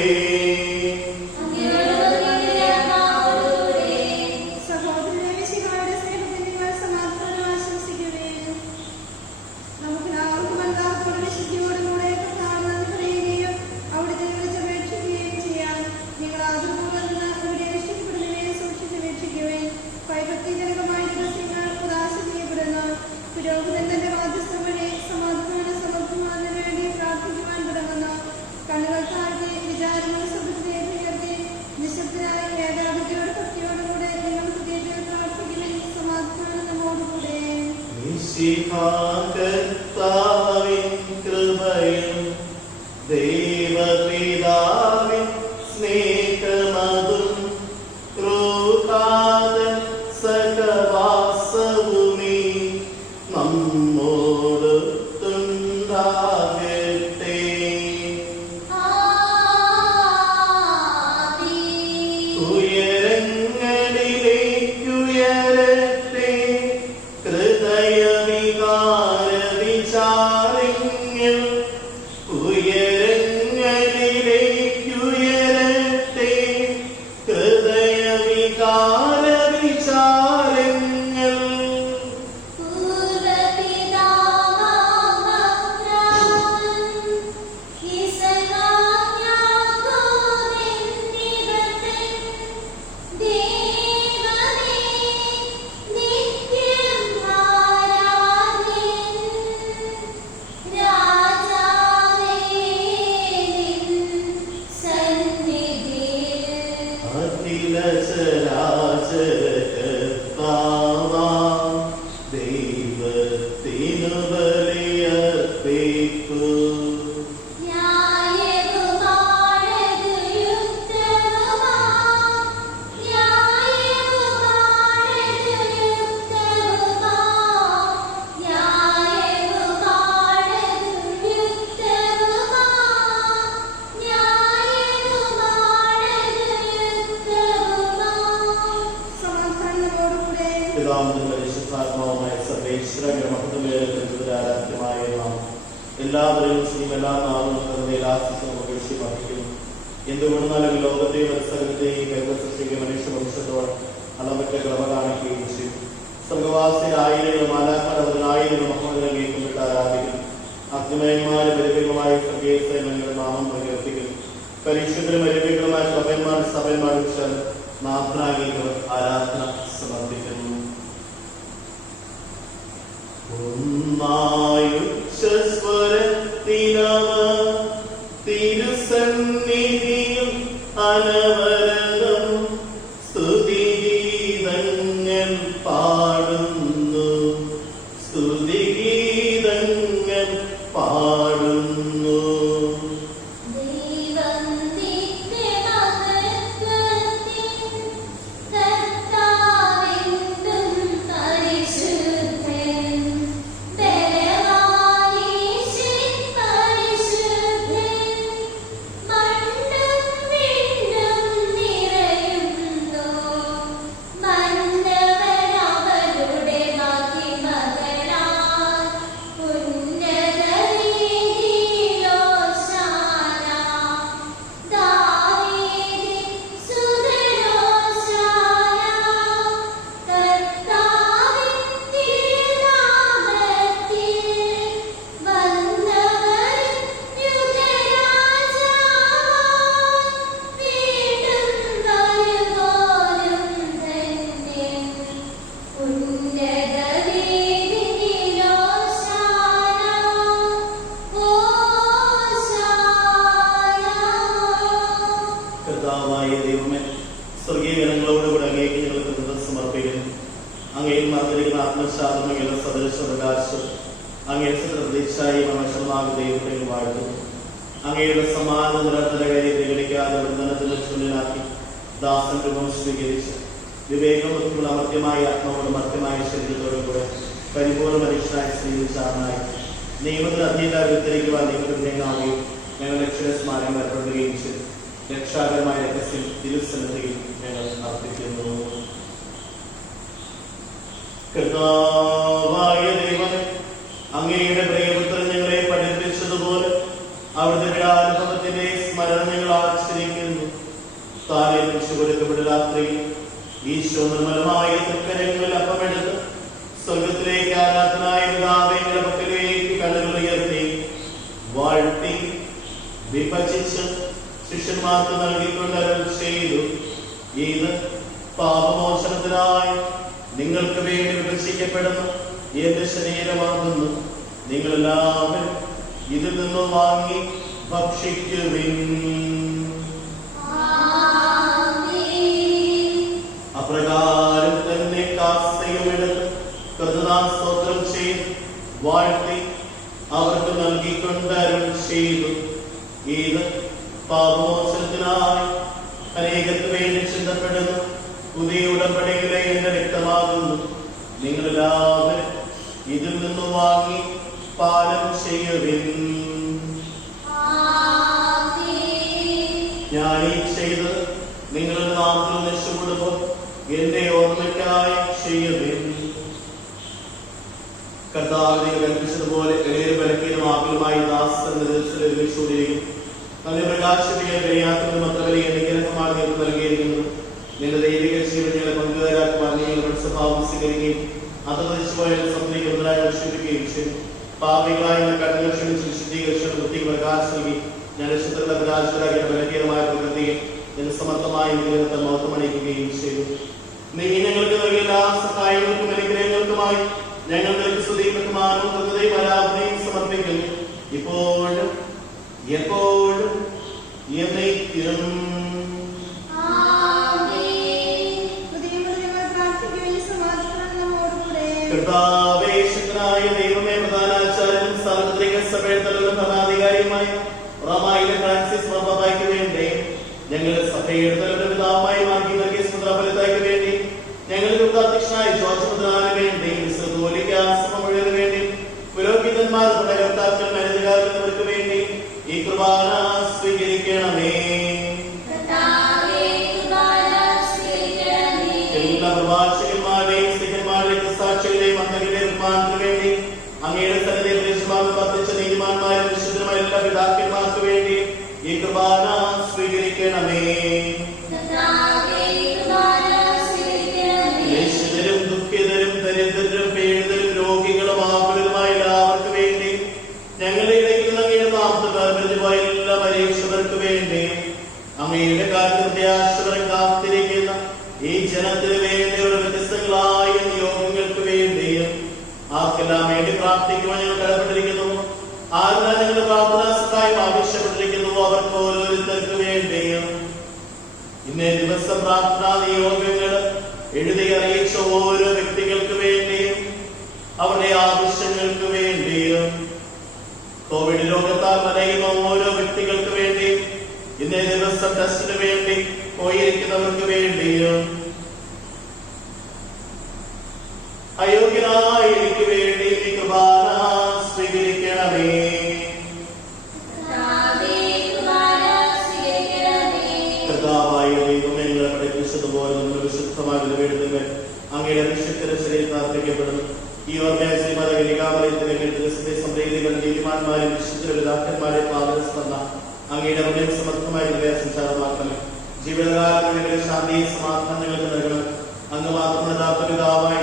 കർത്താവിൻ കൃപയും ദൈവപിതാവിൻ സ്നേഹമതും ക്രൂകാതൻ സഹവാസവുമീ നമ്മോടൊത്തുണ്ടാകട്ടെ. ഉയരങ്ങളിലേക്കുയരട്ടെ എല്ലാവരെയും എല്ലാ നാമങ്ങളും ആശിച്ചു പഠിക്കുന്നു. എന്തുകൊണ്ടെന്നാലും ലോകത്തെയും പരിസരത്തെയും കൈവശിക്കുകയും മനുഷ്യ വംശത്തോട് അളവറ്റ ക്രമ കാണിക്കുകയും ചെയ്യും. സ്വർഗവാസികൾ ആയിരങ്ങളും ആലാക്കാരവരായിരങ്ങളും മഹോദരം കേൾക്കുമ്പോൾ ആരാധിക്കുന്നു. അഗ്നിമയന്മാരും പരിധികളുമായ സ്വർഗീയങ്ങളുടെ നാമം പ്രകീർത്തിക്കുന്നു. പരീക്ഷത്തിലും പരിധികളുമായ സഭന്മാരും ചേർന്ന് നാഥനാഗീകൾ ആരാധന സമർപ്പിക്കുന്നു. തിരുസന്നിധിയും അനവരതം സ്തുതിഗീതങ്ങൾ പാടുന്നു, സ്തുതിഗീതങ്ങൾ പാടുന്നു. ും കർത്താവായ ദൈവമേ, സ്വർഗീയ ഗണങ്ങളോടുകൂടി അങ്ങേക്ക് ഞങ്ങൾക്ക് കൃതജ്ഞത സമർപ്പിക്കുന്നു. അങ്ങയിൽ മറന്നിരിക്കുന്ന ആത്മശാസ്ത്രങ്ങളുടെ സദൃശ പ്രകാശം അങ്ങയുടെ പ്രതീക്ഷയായി മനസ്സിലാകുന്ന ദൈവത്തെ വാഴ്ത്തുന്നു. അങ്ങയുടെ സമാന നിരന്തര കാര്യത്തെ കളിക്കാതെ ബന്ധനത്തിന് ചുള്ളിലാക്കി ദാസൻ രൂപം സ്വീകരിച്ച് വിവേകബുദ്ധിയുള്ള അമർത്യമായ ആത്മാവോടും മർത്യമായ ശരീരത്തോടും കൂടെ പരിപൂർണ്ണ മനുഷ്യനായി സ്വീകരിച്ചാറായി നിയമത്തിൽ അധീനത വിത്തരിക്കുവാൻ നിയമത്തിനാവുകയും ഞങ്ങൾ രക്ഷകസ്മാരം ഏർപ്പെടുകയും ചെയ്തു. രക്ഷാകരമായ രഹസ്യം തിരുസന്നിധിയിൽ ഞങ്ങൾ അർപ്പിക്കുന്നു. കർത്താവായ ദൈവമേ, അങ്ങയുടെ പ്രിയപുത്രൻ ഞങ്ങളെ പഠിപ്പിച്ചതുപോലെ അവിടുത്തെ വിടാനുഭവത്തിന്റെ സ്മരണ ഞങ്ങൾ ആചരിക്കുന്നു. താനെ രക്ഷിച്ചു കൊടുക്കപ്പെട്ട രാത്രിയിൽ ഈശോ നിർമ്മലമായ തൃക്കരങ്ങളിൽ അപ്പമെടുത്ത് സ്വർഗത്തിലേക്ക് ആരാധനായ പിതാവിന്റെ പക്കലേക്ക് കണ്ണുകൾ ഉയർത്തി വാഴ്ത്തി വിഭജിച്ച് ശിഷ്യന്മാർക്ക് നൽകിക്കൊണ്ട് അരുൾ ചെയ്തു, ഇത് പാപമോചനത്തിനായി നിങ്ങൾക്ക് വേണ്ടി വിഭജിക്കപ്പെടുന്ന എന്റെ ശരീരമാകുന്നു. നിങ്ങളെല്ലാവരും ഇതിൽ നിന്നും വാങ്ങി ഭക്ഷിക്കുവിൻ. അപ്രകാരം തന്നെ കാസയുമെടുത്ത് കൃതജ്ഞതാസ്തോത്രം ചെയ്ത് വാഴ്ത്തി അവർക്ക് നൽകിക്കൊണ്ട് അരുൾ ചെയ്തു, ഇത് പാപമോചനത്തിനായി അനേകർക്ക് വേണ്ടി ചിന്തപ്പെടുന്നു പുതിയ ഉടമ്പടിയിലെ എന്റെ രക്തമാകുന്നു. നിങ്ങളെല്ലാവരും ഇതിൽ നിന്നും വാങ്ങി പാനം ചെയ്യുവിൻ. ഞാൻ ഈ ചെയ്ത് നിങ്ങളുടെ നാമത്തിൽ നിശ്ചപ്പെടുമ്പോൾ എന്റെ ഓർമ്മയ്ക്കായി ചെയ്യുവിൻ. കർത്താവിനെ കൽപ്പിച്ചതുപോലെ എളിയ ബലഹീനം ആകുലമായി ദാസൻ ഒരുമിച്ചുകൊണ്ടിരിക്കും. തന്നെ പ്രകാശിപ്പിക്കാൻ കഴിയാത്തതും അത്ര വലിയ അനുഗ്രഹമാണ് നിങ്ങൾക്ക് നൽകിയിരിക്കുന്നത്. നിന്റെ ദൈവിക ജീവൻ ഞങ്ങളെ പങ്കുകാരാക്കുവാൻ നിങ്ങൾ സ്വഭാവം സ്വീകരിക്കുകയും അതറിച്ചു പോയ സ്വപ്നിക്കുന്നതായി രക്ഷിപ്പിക്കുകയും ചെയ്യും. പാപികളായ കണ്ണുകൾ ക്ഷണിച്ച് വിശുദ്ധീകരിച്ച വൃത്തി പ്രകാശം നൽകി ഞാൻ ശുദ്ധ പ്രകാശരാക്കിയ ബലഹീനമായ പ്രകൃതിയെ എന്റെ സമർത്ഥമായ അനുഗ്രഹത്തെ മഹത്വമണിയിക്കുകയും ചെയ്തു. നീ ഞങ്ങൾക്ക് നൽകിയ എല്ലാ സഹായങ്ങൾക്കും അനുഗ്രഹങ്ങൾക്കുമായി ഞങ്ങൾ നിനക്ക് സ്തുതിയും ബഹുമാനവും കൃതയും ആരാധനയും സമർപ്പിക്കുന്നു, ഇപ്പോഴും എപ്പോഴും എന്നേക്കും. കർത്താവേ, ശക്തനായ ദൈവമേ, പ്രധാനാചാര്യനും സാർവത്രിക സഭയുടെ തലവനും ഭരണാധികാരിയുമായ റോമായിലെ ഫ്രാൻസിസ് മാർപ്പാപ്പയ്ക്ക് വേണ്ടി, ഞങ്ങളുടെ സഭയുടെ തലവനും പിതാവുമായി മാറ്റി നൽകിയ സ്വതന്ത്രഫലത്തായ്ക്ക് വേണ്ടി, ഞങ്ങളുടെ അധ്യക്ഷനായ ജോർജ് മുദ്രാന് വേണ്ടി, മുഴുവന് വേണ്ടി, പുരോഹിതന്മാർ ഭരണകർത്താക്കൾ മനുഷ്യകാർക്ക് വേണ്ടി ഈ കുർബാന സ്വീകരിക്കണമേ. എല്ലാ പ്രവാചകന്മാരുടെയും സ്ത്രീകന്മാരുടെയും സാക്ഷികളുടെയും അന്തകളുടെയും നിർമ്മാണത്തിന് വേണ്ടി അങ്ങയുടെ സന്നിധിയിൽ പ്രേക്ഷിതമായി വർദ്ധിച്ച നീതിമാന്മാരും വിശുദ്ധരുമായ എല്ലാ പിതാക്കന്മാർക്ക് വേണ്ടി ഈ കുർബാന സ്വീകരിക്കണമേ. ക്ലേശിതരും ദുഃഖിതരും ദരിദ്രരും പീഡിതരും രോഗികളും ആകുലരുമായ എല്ലാവർക്കും വേണ്ടി, ഞങ്ങളുടെ ഇടയിൽ അങ്ങയുടെ നാമത്തിൽ പോയ എല്ലാ പരീക്ഷകർക്ക് വേണ്ടി, അങ്ങയുടെ കാര്യാശ്വരം കാത്തിരിക്കുന്ന ഈ ജനത്തിന് വേണ്ടിയുള്ള വ്യത്യസ്തങ്ങളായ നിയോഗങ്ങൾക്ക് വേണ്ടിയും ആർക്കെല്ലാം വേണ്ടി പ്രാർത്ഥിക്കുവാൻ ഞങ്ങൾ കടപ്പെട്ടിരിക്കുന്നു. ആരെല്ലാം ഞങ്ങളുടെ പ്രാർത്ഥനാ സഹായം ആവശ്യപ്പെട്ടിരിക്കുന്നുവോ അവർക്ക് ഓരോരുത്തർക്ക് വേണ്ടിയും ഇന്നേ ദിവസം പ്രാർത്ഥനാ നിയോഗങ്ങൾ എഴുതി അറിയിച്ച ഓരോ വ്യക്തികൾക്ക് വേണ്ടിയും അവരുടെ ആവശ്യങ്ങൾക്ക് വേണ്ടിയും, കോവിഡ് രോഗത്താൽ വലയുന്ന ഓരോ വ്യക്തികൾക്ക് വേണ്ടിയും, ഇന്നേ ദിവസം ടെസ്റ്റിന് വേണ്ടി പോയിരിക്കുന്നവർക്ക് വേണ്ടിയും, അയോഗ്യനായ എനിക്ക് വേണ്ടി ഈ കുർബാന സ്വീകരിക്കണമേ. കർത്താവായ ദൈവമേ, ഞങ്ങളെ പഠിപ്പിച്ചതുപോലെ നമ്മൾ വിശുദ്ധമായി വിലവെടുത്തുകൾ അങ്ങയുടെ വിശുദ്ധ ശരീരത്തിൽ അർപ്പിക്കപ്പെടുന്നു. ഈ നീതിമാന്മാരും വിശുദ്ധ പിതാക്കന്മാരെ പാദസ്തന്ന അങ്ങയുടെ ഹൃദയം സമർത്ഥമായ സഞ്ചാരമാക്കണമേ. ജീവിതകാലങ്ങളുടെ ശാന്തിയും സമാധാനം ഞങ്ങൾക്ക് നൽകണം. അങ്ങ് മാത്രം പിതാവായ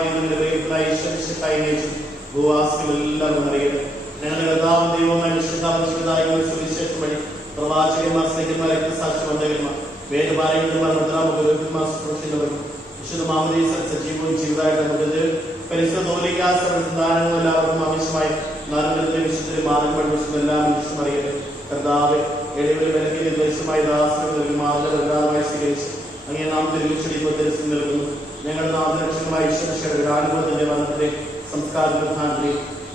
ഭൂവാസികളെല്ലാം അറിയട്ടെ. ഞങ്ങളുടെ കർത്താവും ദൈവവുമായ വിശുദ്ധായ സുവിശേഷം വഴി പ്രവാചകന്മാർ, സ്നേഹിതന്മാർ, രക്തസാക്ഷി വന്ദകന്മാർ, വേദപാലകന്മാർ, മുദ്രാമുഖന്മാർ, വിശുദ്ധമാമതി സജീവവും ജീവിതമായിട്ട് നമുക്ക് പരിശുദ്ധാനങ്ങളും എല്ലാവർക്കും ആവശ്യമായി നാലുകളുടെ വിശുദ്ധ മാർഗം വിശുദ്ധ എല്ലാ മനുഷ്യരും അറിയട്ടെ. കർത്താവെ, എളിയൊരു ബലഹീന ദേശമായ ദാസങ്ങളിൽ മാതൃകമായി സ്വീകരിച്ച് അങ്ങനെ നാം തിരുവിച്ചടിപ്പോൾ തിരിച്ചു നൽകുന്നു. ഞങ്ങളുടെ നാമരക്ഷകമായ ഈശ്വരയുടെ അനുഭവത്തിന്റെ മരണത്തിന്റെ സംസ്കാര പ്രധാനത്തെ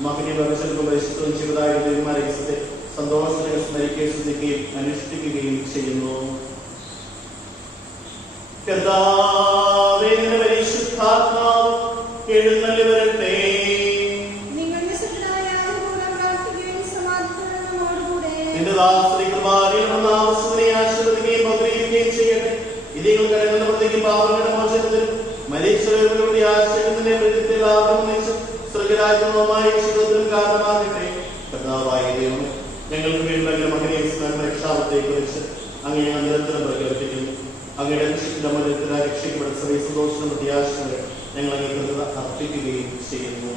മകനെ വിഭജനവും പരിശുദ്ധവും ചെയ്തതായ ദൈവമാരത്തെ സന്തോഷത്തെ സ്മരിക്കുകയും ശ്രദ്ധിക്കുകയും അനുഷ്ഠിക്കുകയും ചെയ്യുന്നു. പരിശുദ്ധാത്മാവ് എഴുന്നള്ളി വരട്ടെ. നിന്റെ ദാസനെ ആശീർവദിക്കുകയും പൗത്രീകരിക്കുകയും ചെയ്യട്ടെ. ഇതികൾ കടങ്ങളുടെ പ്രത്യേകം പാപങ്ങളുടെ മോചനത്തിനും മരീശ്വരങ്ങളുടെ ആശയത്തിന്റെ പ്രതിത്തിൽ ആഗ്രഹിച്ച് സ്വർഗരാജ്യവുമായ ജീവിതത്തിനും കാരണമാകട്ടെ. കർത്താവായ ദൈവമേ, ഞങ്ങൾക്ക് വേണ്ടി മകനെ രക്ഷാപത്തെ കുറിച്ച് അങ്ങനെ ഞങ്ങൾ നിരന്തരം പ്രകടിപ്പിക്കുന്നു. അങ്ങയുടെ രക്ഷയുടെ രക്ഷയ്ക്കപ്പെട്ട സഭയെ സന്തോഷം പ്രത്യാശകൾ ഞങ്ങൾ അങ്ങേക്ക് അർപ്പിക്കുകയും ചെയ്യുന്നു.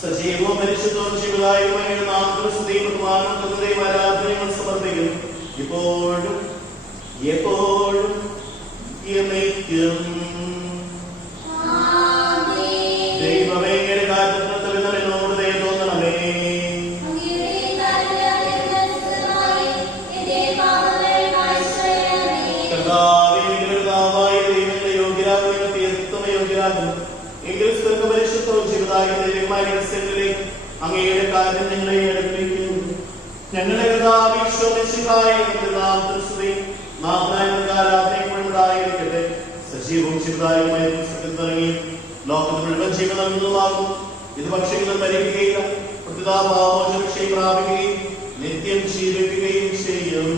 സജീവവും പരിശുദ്ധവും ജീവനായും അങ്ങയുടെ നാമസ്തുതിയും ബഹുമാനവും ആരാധനയും സമർപ്പിക്കുന്നു. ഇപ്പോഴും എപ്പോഴും എന്നേക്കും. ദൈവമേ, അങ്ങയുടെ കാര്യത്തിൽ എന്നോട് ദയ തോന്നണമേ. പരിശുദ്ധവും ചെയ്തതായ അങ്ങയുടെ കാര്യം ഞങ്ങളെ അടുപ്പിക്കുന്നു. ഞങ്ങളുടെ ആരാധനയുണ്ടായിരിക്കട്ടെ. സജീവവും ചിന്തായുമായി തുടങ്ങി ലോകത്ത് മുഴുവൻ ജീവൻ നൽകുന്നതുമാകും. ഇത് ഭക്ഷ്യങ്ങൾ പരിഹരിക്കുകയില്ല, പ്രതിതാപാമോചനക്ഷയം പ്രാപിക്കുകയും നിത്യം ജീവിക്കുകയും ചെയ്യും.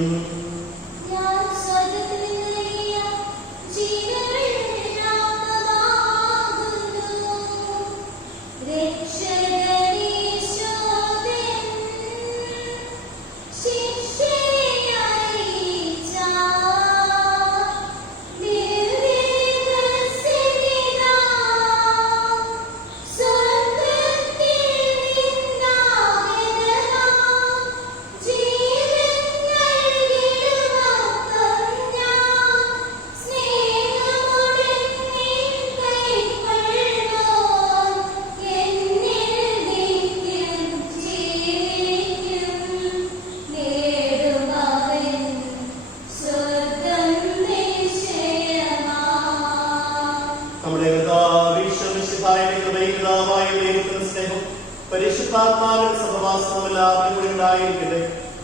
പരിശുദ്ധാത്മാവിന്റെ സഹവാസം എല്ലാവരും കൂടി ഉണ്ടായിരിക്കട്ടെ,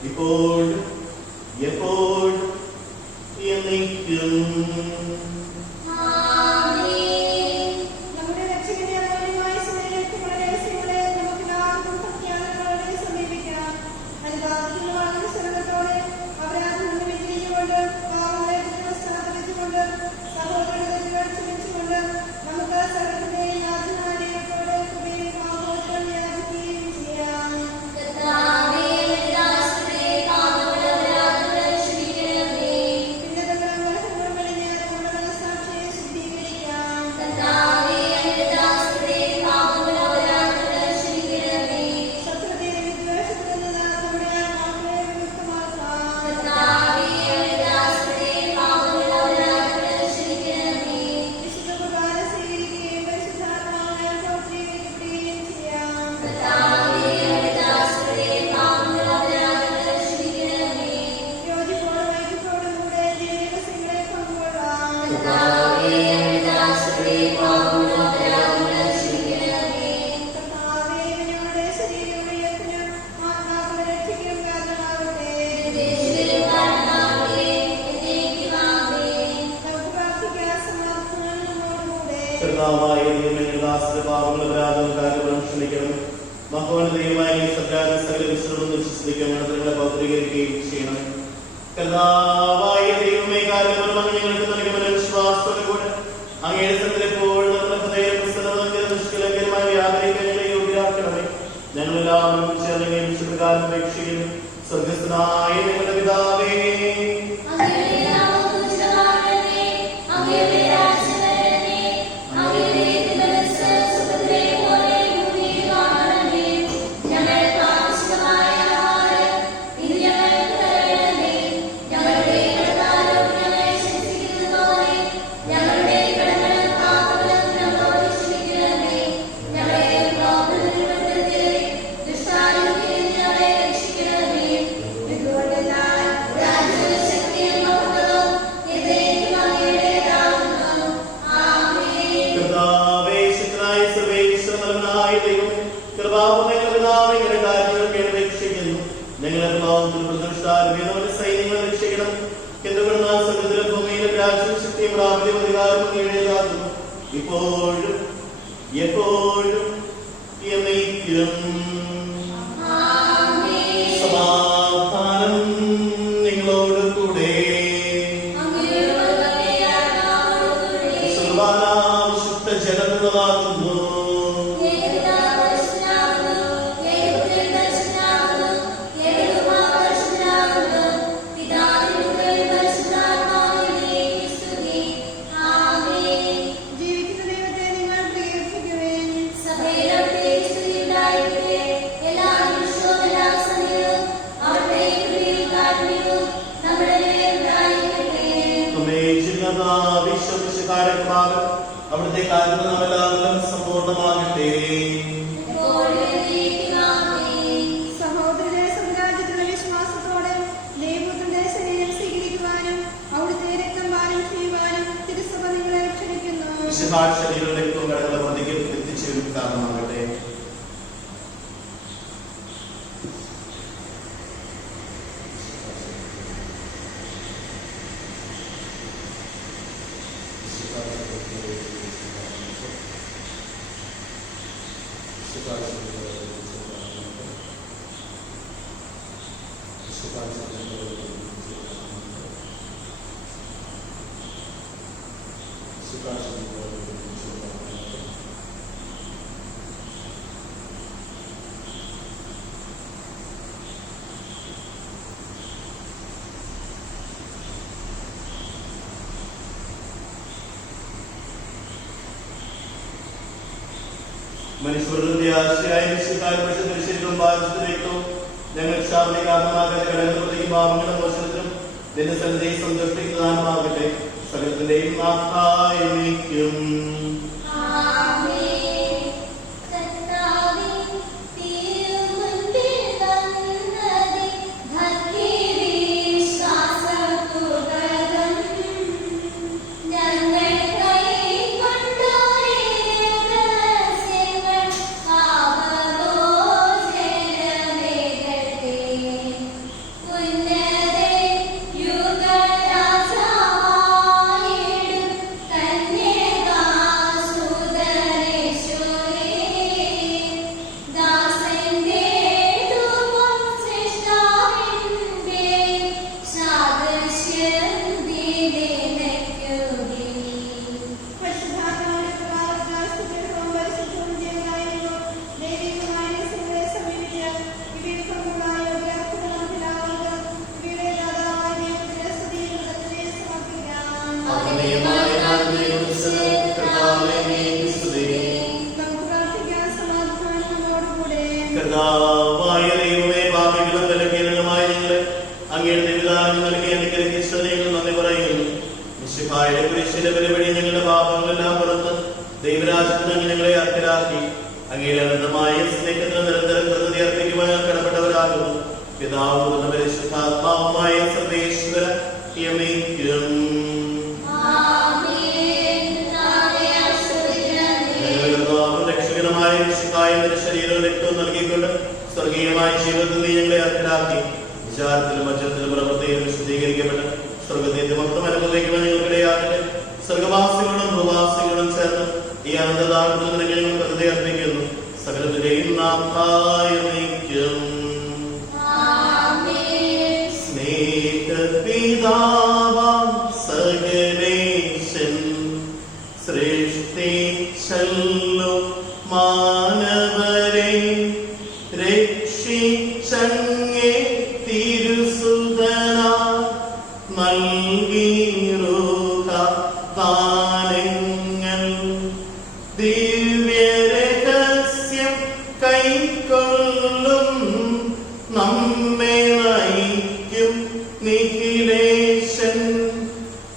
ഇപ്പോഴും എപ്പോഴും എന്നേക്കും. സ്വർഗസ്ഥനായ ഞങ്ങളുടെ പിതാവേ, ഞങ്ങളുടെ രാജ്യവും ശക്തിയും പ്രാബല്യം അധികാരവും അങ്ങയുടേതാകുന്നു, ഇപ്പോഴും എപ്പോഴും എന്നേക്കും. സമാധാനം നിങ്ങളോട് കൂടെ. വിശുദ്ധ ജലമുള്ളതാകുന്നു. അവിടുത്തെ കാര്യങ്ങൾ നാമെല്ലാവരും സമ്പൂർണ്ണമാകട്ടെ. സഹോദരരെ, സ്വരാജ്യത്തിലുള്ള വിശ്വാസത്തോടെ ദൈവത്തിന്റെ ശരീരം സ്വീകരിക്കുവാനും അവിടുത്തെ രക്തം പാനം ചെയ്യുവാനും തിരുസഭ നിങ്ങളെ ക്ഷണിക്കുന്നു. ശരീരം രക്തവും കടകളുടെ പ്രതിക്ക് എത്തിച്ചേരും കാരണമാകട്ടെ. മനുഷ്യരുടെ ആശയായ ശരീരവും ബാധിച്ചിട്ടും ഞങ്ങൾ ക്ഷാമത്തെ കാരണമാകാതെ കടന്നുകൊണ്ടിരിക്കും പാപങ്ങളുടെ മോചനത്തിനും നിന്റെ സന്നിധിയെ സന്തോഷിപ്പിക്കുന്നതാനുമാകട്ടെ. സകലത്തിന്റെയും നാഥായിരിക്കും. ഞങ്ങളുടെ പാപങ്ങളെല്ലാം പുറത്ത് ദൈവരാജ്യത്തിന് ഞങ്ങളെ അർഹരാക്കി അങ്ങയുടെ അനന്തമായ സ്നേഹത്തിന് നിരന്തരം കൃതജ്ഞത അർപ്പിക്കുവാൻ കടപ്പെട്ടവരാകുന്നു. പിതാവും പരിശുദ്ധാത്മാവുമായ സർവേശ്വര രക്ഷകരമായ ശരീരവും രക്തവും നൽകിക്കൊണ്ട് സ്വർഗീയമായ ജീവിതത്തിൽ നീ ഞങ്ങളെ അർഹരാക്കി വിചാരത്തിലും വചനത്തിലും പ്രവൃത്തിയിലും വിശുദ്ധീകരിക്കപ്പെട്ട് സ്വർഗത്തിന്റെ മൊത്തം അനുഭവിക്കുവാൻ ഞങ്ങൾക്കിടയാകട്ടെ. സ്വർഗവാസികളും ഭൂവാസികളും ചേർന്ന് ഈ അനന്തദാനത്തിൽ ഞങ്ങൾ കൃതജ്ഞത അർപ്പിക്കുന്നു. സകലത്തിന്റെയും നാഥായിരിക്കും. സ്നേഹപിതാവാം സകലേശൻ സൃഷ്ടിച്ചല്ലോ മാനവരെ രക്ഷിച്ചങ്ങേ തിരുസുതനാ നൽകിയിടുക ദാനങ്ങൾ. ദിവ്യരഹസ്യം കൈക്കൊള്ളും നമ്മെ നയിക്കും നിഖിലേശൻ.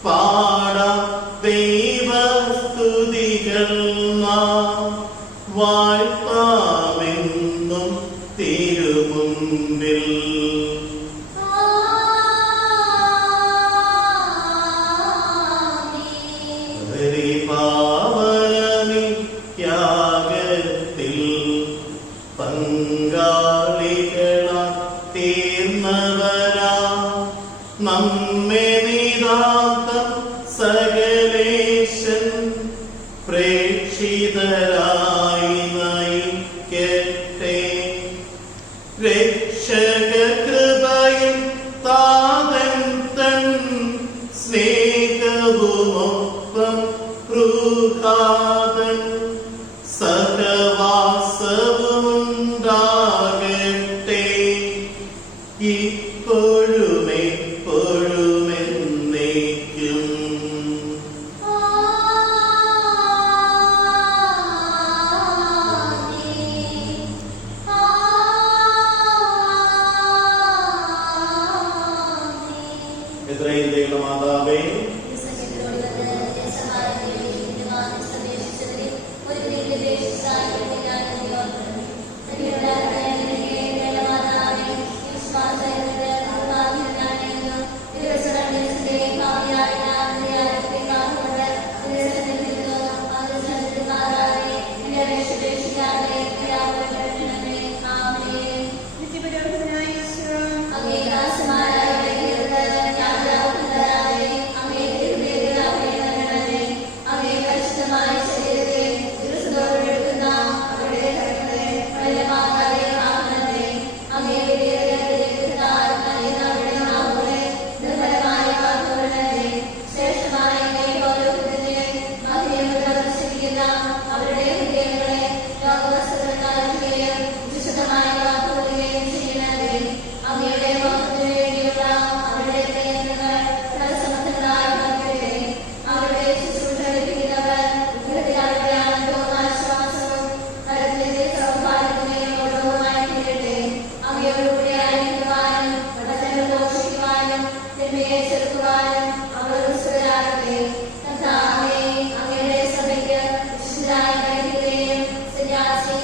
പാടാം ദൈവസ്തുതികൾ നാം വാഴ്ത്താമെന്നും തിരുമുമ്പിൽ. സ്നേഹവുമൊപ്പം ൃഹാതൻ സഹവാസവുമുണ്ടാകട്ടെ ഇപ്പോഴും എപ്പോഴും എന്നേക്കും. ഇസ്രായേൽ ദൈവ മാതാവേ, നിത്യപുരോഹിതനായ ഈശോ,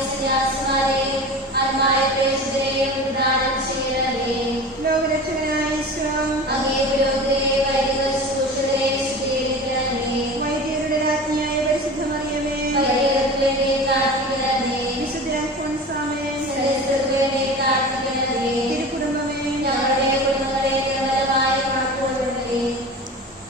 സന്യാസിമാരെ ആത്മായ